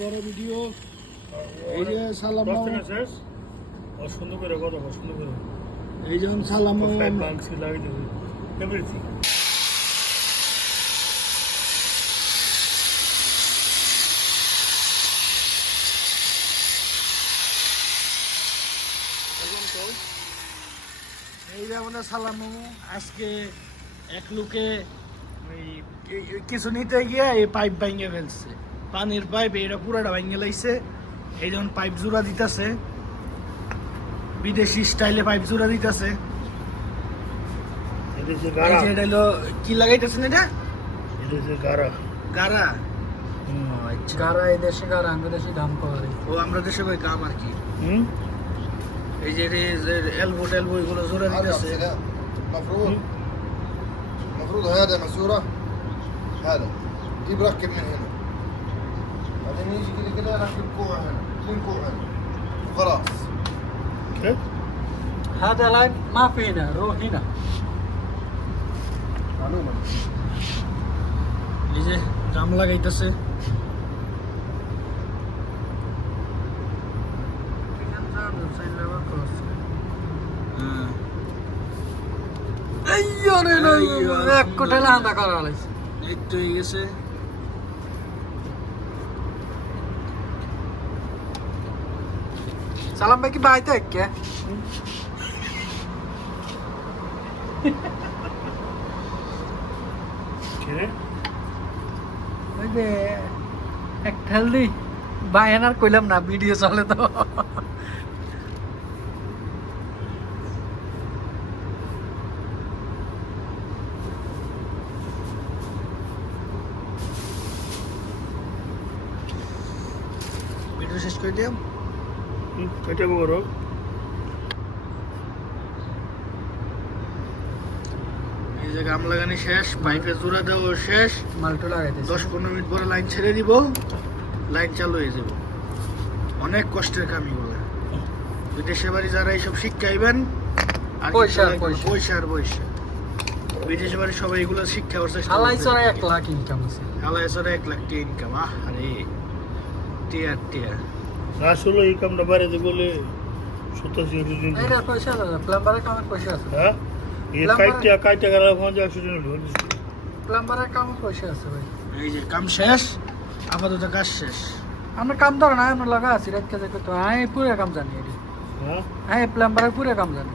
বড় ভিডিও এই যে সালাম সুন্দর করে কথা সুন্দর করে এই যেমন সালাম এভরিথিং এই যে আমাদের সালাম আজকে এক লোকে কিছু নিতে গিয়ে এই পাইপ ভাঙে ফেলছে, পানির পাইপ এটা পুরাটা ভাঙে লাইছে। এই যেমন পাইপ জোড়া দিতেছে, বিদেশি স্টাইলে পাইপ জোড়া দিতেছে। এটা হলো কি লাগাইতেছেন? এটা গারা গারা। গারা এই দেশে গারা, আমাদের দেশে গাম করে। ও আমরা দেশে ভাই গাম আর কি। এই যে এলবো টেলবো এগুলো জোড়া দিতেছে। المفروض هذا ماسوره هذا دي بركب من هنا بعدين يجي كده كده ركب كوع هنا 2 كوع هنا وخلاص هذا لاين ما في هنا، روح هنا. معلومه এই যে গাম লাগাইতেছে। এক কোটা লান্দা করা হয়েছে, একটু হয়ে গেছে। সালাম ভাই কি বাইতে কে ওই যে এক ঠেলদি বায়ানার কইলাম না, ভিডিও চলে তো। ভিডিও শেষ করে দিলাম। এটা বড় এই যে গাম লাগানি শেষ, পাইপে জোড়া দেওয়া শেষ। মালটো লাগাইতে 10-15 মিনিট পরে লাইন ছেড়ে দিব, লাইন চালু হয়ে যাব। অনেক কষ্টের কাম এগুলো। বিদেশে বাড়ি যারা এইসব শিক্ষাইবেন আর পয়সা আর পয়সা, বিদেশে বাড়ি সবাই এগুলো শিক্ষা করছে। হালাই চড়া 1 লাখ ইনকাম আছে, হালাই চড়া 1 লাখ টাকা ইনকাম। আরে টিয়া টিয়া আসলে এই কামটা বাইরে বলে 87 দিন এইটা পয়সা আছে, প্লাম্বারের কামের পয়সা আছে। হ্যাঁ এই কাইটা গেল 50 দিন হলো। প্লাম্বারের কামের পয়সা আছে ভাই। এই যে কাম শেষ, আপাতত কাজ শেষ। আমরা কাম ধর না, আমরা লাগা আছি রাত কাজে করতে। আমি পুরো কাম জানি, হ্যাঁ হ্যাঁ প্লাম্বারের পুরো কাম জানি।